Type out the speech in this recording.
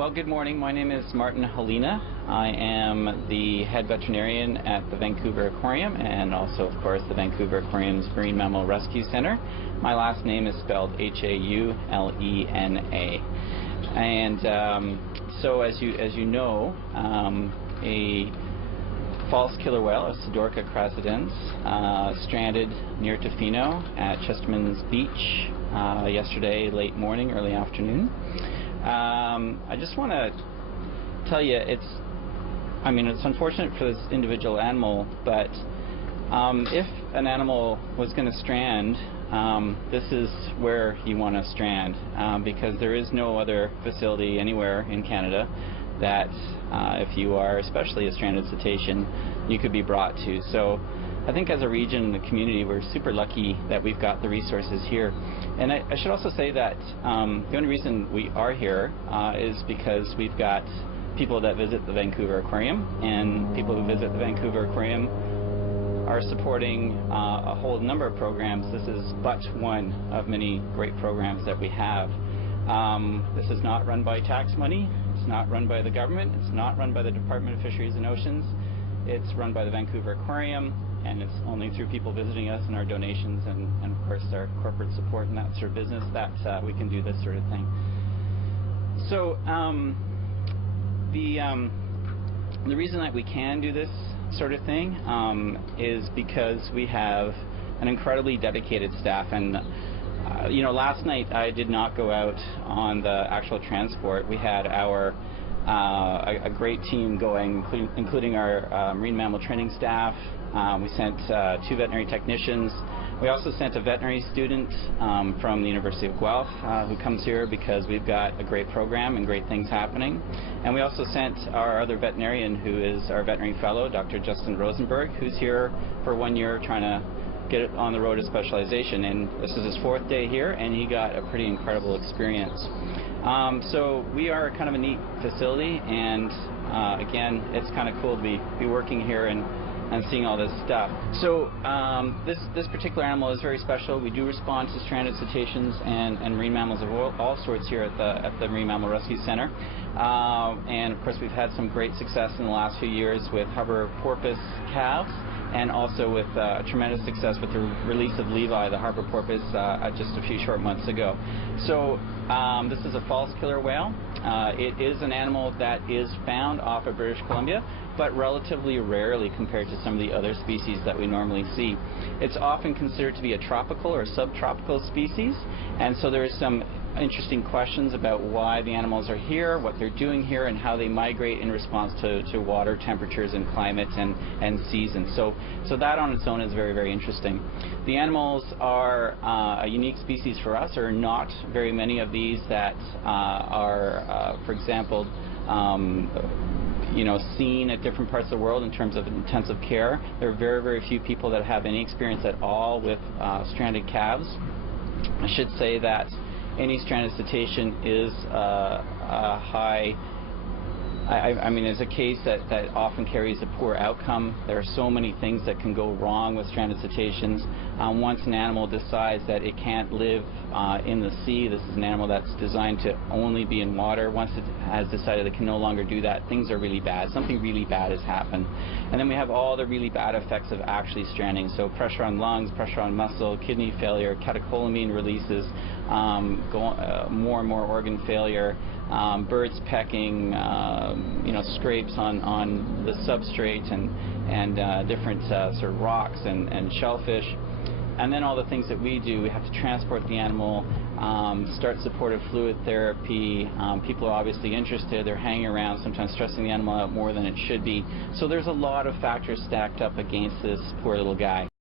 Well, good morning. My name is Martin Helena. I am the head veterinarian at the Vancouver Aquarium and also, of course, the Vancouver Aquarium's Marine Mammal Rescue Center. My last name is spelled Haulena. And so as you know, a false killer whale, a Sidorca crassidens, stranded near Tofino at Chesterman's Beach yesterday late morning, early afternoon. I just want to tell you, it's unfortunate for this individual animal, but if an animal was going to strand, this is where you want to strand, because there is no other facility anywhere in Canada that if you are especially a stranded cetacean, you could be brought to. So I think as a region and the community, we're super lucky that we've got the resources here. And I should also say that the only reason we are here is because we've got people that visit the Vancouver Aquarium, and people who visit the Vancouver Aquarium are supporting a whole number of programs. This is but one of many great programs that we have. This is not run by tax money. It's not run by the government. It's not run by the Department of Fisheries and Oceans. It's run by the Vancouver Aquarium, and it's only through people visiting us and our donations and of course our corporate support and that sort of business that we can do this sort of thing. So the reason that we can do this sort of thing is because we have an incredibly dedicated staff. And you know, last night I did not go out on the actual transport. We had our a great team going, including our marine mammal training staff. We sent 2 veterinary technicians. We also sent a veterinary student from the University of Guelph who comes here because we've got a great program and great things happening. And we also sent our other veterinarian, who is our veterinary fellow, Dr. Justin Rosenberg, who's here for 1 year trying to get it on the road to specialization. And this is his 4th day here, and he got a pretty incredible experience. So we are kind of a neat facility, and again, it's kind of cool to be working here and seeing all this stuff. So this particular animal is very special. We do respond to stranded cetaceans and marine mammals of all sorts here at the Marine Mammal Rescue Center. And of course, we've had some great success in the last few years with harbor porpoise calves, and also with tremendous success with the release of Levi, the harbor porpoise, just a few short months ago. So this is a false killer whale. It is an animal that is found off of British Columbia, but relatively rarely compared to some of the other species that we normally see. It's often considered to be a tropical or subtropical species, and so there is some interesting questions about why the animals are here, what they're doing here, and how they migrate in response to water temperatures and climate and seasons. So that on its own is very, very interesting. The animals are a unique species for us. There are not very many of these that are, for example, seen at different parts of the world in terms of intensive care. There are very, very few people that have any experience at all with stranded calves. I should say that any stranded cetacean is it's a case that often carries a poor outcome. There are so many things that can go wrong with stranded cetaceans. Once an animal decides that it can't live in the sea, this is an animal that's designed to only be in water. Once it has decided it can no longer do that, things are really bad. Something really bad has happened. And then we have all the really bad effects of actually stranding. So pressure on lungs, pressure on muscle, kidney failure, catecholamine releases, more and more organ failure, birds pecking, scrapes on the substrate and different sort of rocks and shellfish. And then all the things that we do, we have to transport the animal, start supportive fluid therapy. People are obviously interested. They're hanging around, sometimes stressing the animal out more than it should be. So there's a lot of factors stacked up against this poor little guy.